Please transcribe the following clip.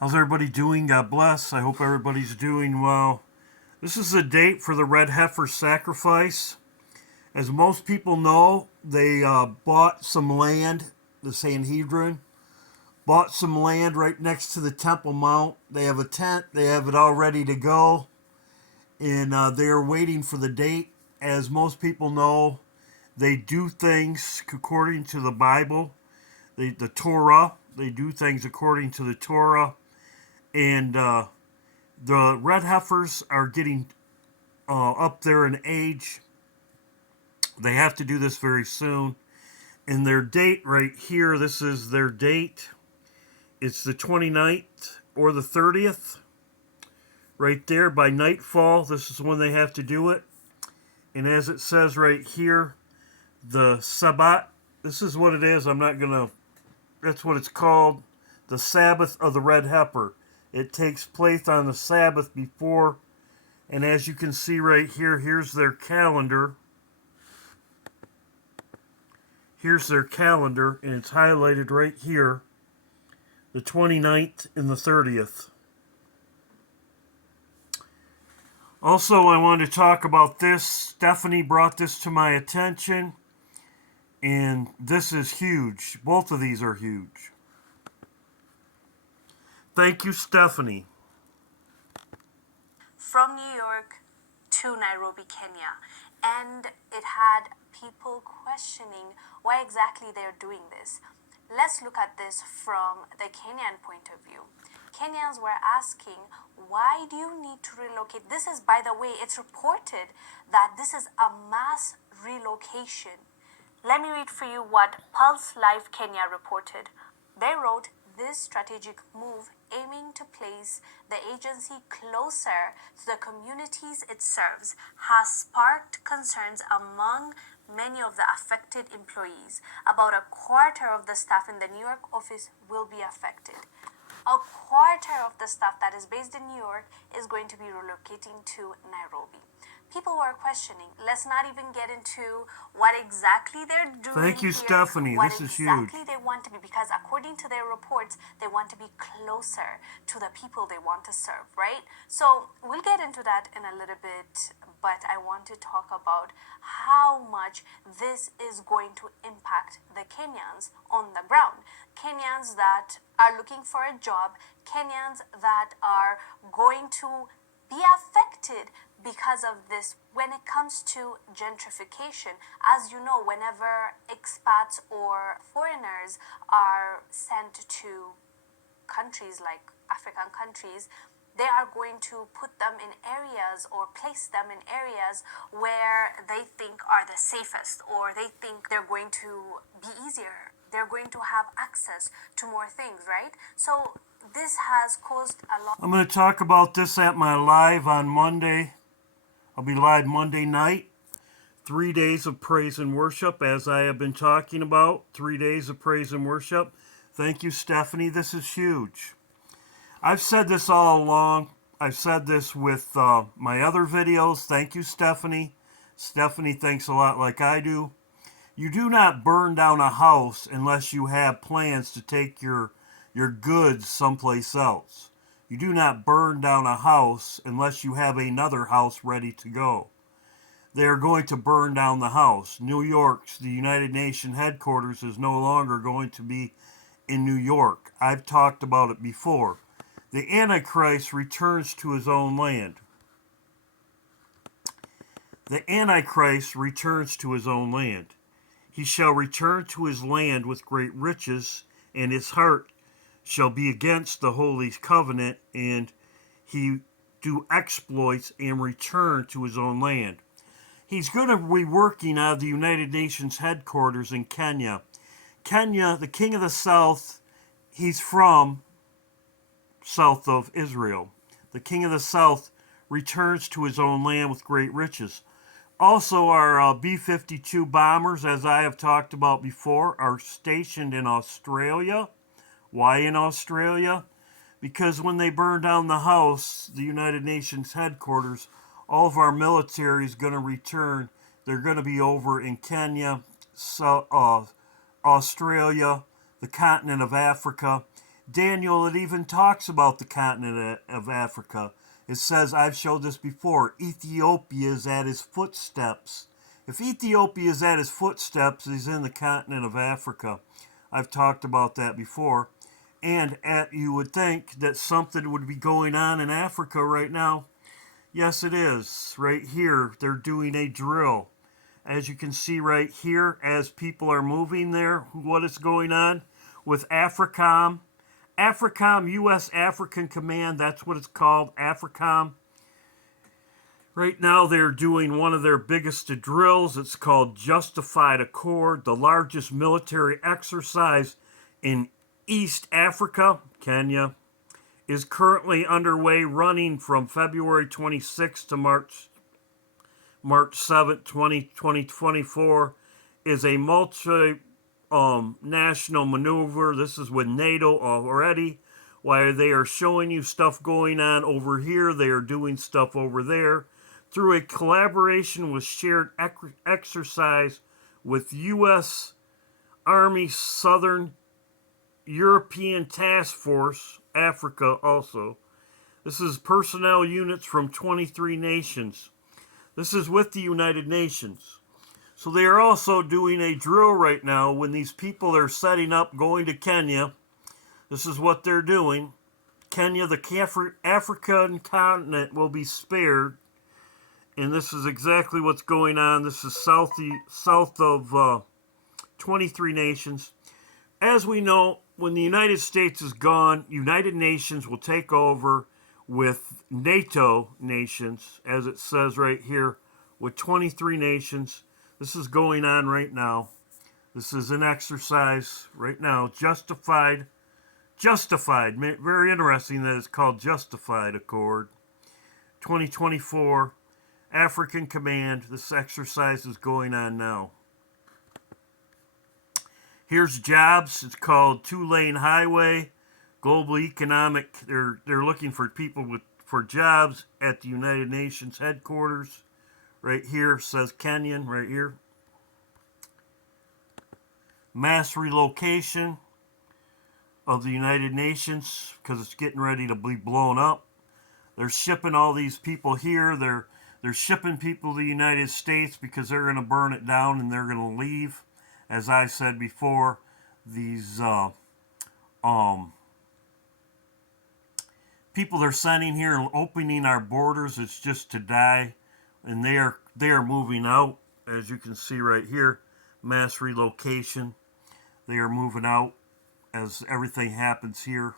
How's everybody doing? God bless. I hope everybody's doing well. This is the date for the red heifer sacrifice. As most people know, they bought some land, the Sanhedrin, bought some land right next to the Temple Mount. They have a tent, they have it all ready to go, and they are waiting for the date. As most people know, they do things according to the Bible, the Torah. They do things according to the Torah. And the red heifers are getting up there in age. They have to do this very soon. And their date right here, this is their date. It's the 29th or the 30th. Right there by nightfall, this is when they have to do it. And as it says right here, the Sabbat, this is what it is. I'm not going to, that's what it's called. The Sabbath of the red heifer. It takes place on the Sabbath before. And as you can see right here, here's their calendar. Here's their calendar, and it's highlighted right here. The 29th and the 30th. Also, I wanted to talk about this. Stephanie brought this to my attention. And this is huge. Both of these are huge. Thank you, Stephanie. From New York to Nairobi, Kenya. And it had people questioning why exactly they're doing this. Let's look at this from the Kenyan point of view. Kenyans were asking, why do you need to relocate? This is, by the way, it's reported that this is a mass relocation. Let me read for you what Pulse Live Kenya reported. They wrote, this strategic move aiming to place the agency closer to the communities it serves has sparked concerns among many of the affected employees. About a quarter of the staff in the New York office will be affected. A quarter of the staff that is based in New York is going to be relocating to Nairobi. People were questioning. Let's not even get into what exactly they're doing. Thank you, here, Stephanie. This is huge. What exactly they want to be, because according to their reports, they want to be closer to the people they want to serve, right? So we'll get into that in a little bit, but I want to talk about how much this is going to impact the Kenyans on the ground. Kenyans that are looking for a job, Kenyans that are going to be affected because of this when it comes to gentrification. As you know, whenever expats or foreigners are sent to countries like African countries, they are going to put them in areas or place them in areas where they think are the safest, or they think they're going to be easier. They're going to have access to more things, right? So this has caused a lot. I'm going to talk about this at my live on Monday. I'll be live Monday night. 3 days of praise and worship, as I have been talking about. 3 days of praise and worship. Thank you, Stephanie. This is huge. I've said this all along. I've said this with my other videos. Thank you, Stephanie. Stephanie thinks a lot like I do. You do not burn down a house unless you have plans to take your goods someplace else. You do not burn down a house unless you have another house ready to go. They are going to burn down the house. New York's, the United Nations headquarters, is no longer going to be in New York. I've talked about it before. The Antichrist returns to his own land. The Antichrist returns to his own land. He shall return to his land with great riches, and his heart shall be against the holy covenant, and he do exploits and return to his own land. He's going to be working out of the United Nations headquarters in Kenya. Kenya, the king of the south, he's from south of Israel. The king of the south returns to his own land with great riches. Also, our B-52 bombers, as I have talked about before, are stationed in Australia. Why in Australia? Because when they burn down the house, the United Nations headquarters, all of our military is going to return. They're going to be over in Kenya, Australia, the continent of Africa. Daniel, it even talks about the continent of Africa. It says, I've showed this before, Ethiopia is at his footsteps. If Ethiopia is at his footsteps, he's in the continent of Africa. I've talked about that before. And you would think that something would be going on in Africa right now. Yes, it is. Right here, they're doing a drill. As you can see right here, as people are moving there, what is going on with AFRICOM. AFRICOM, U.S. African Command, that's what it's called, AFRICOM. Right now they're doing one of their biggest drills. It's called Justified Accord, the largest military exercise in East Africa. Kenya is currently underway, running from February 26th to March 7th, 2024. Is a national maneuver. This is with NATO already. While they are showing you stuff going on over here, they are doing stuff over there. Through a collaboration with shared exercise with U.S. Army Southern European Task Force, Africa also. This is personnel units from 23 nations. This is with the United Nations. So they are also doing a drill right now when these people are setting up going to Kenya. This is what they're doing. Kenya, the African continent, will be spared. And this is exactly what's going on. This is south of 23 nations. As we know, when the United States is gone, United Nations will take over with NATO nations, as it says right here, with 23 nations. This is going on right now. This is an exercise right now. Justified. Very interesting that it's called Justified Accord. 2024. African Command. This exercise is going on now. Here's jobs. It's called two-lane highway. Global economic. They're looking for people for jobs at the United Nations headquarters. Right here says Kenyan. Right here. Mass relocation of the United Nations because it's getting ready to be blown up. They're shipping all these people here. They're shipping people to the United States because they're going to burn it down and they're going to leave. As I said before, these people they're sending here and opening our borders, it's just to die, and they are moving out. As you can see right here, mass relocation. They are moving out as everything happens here.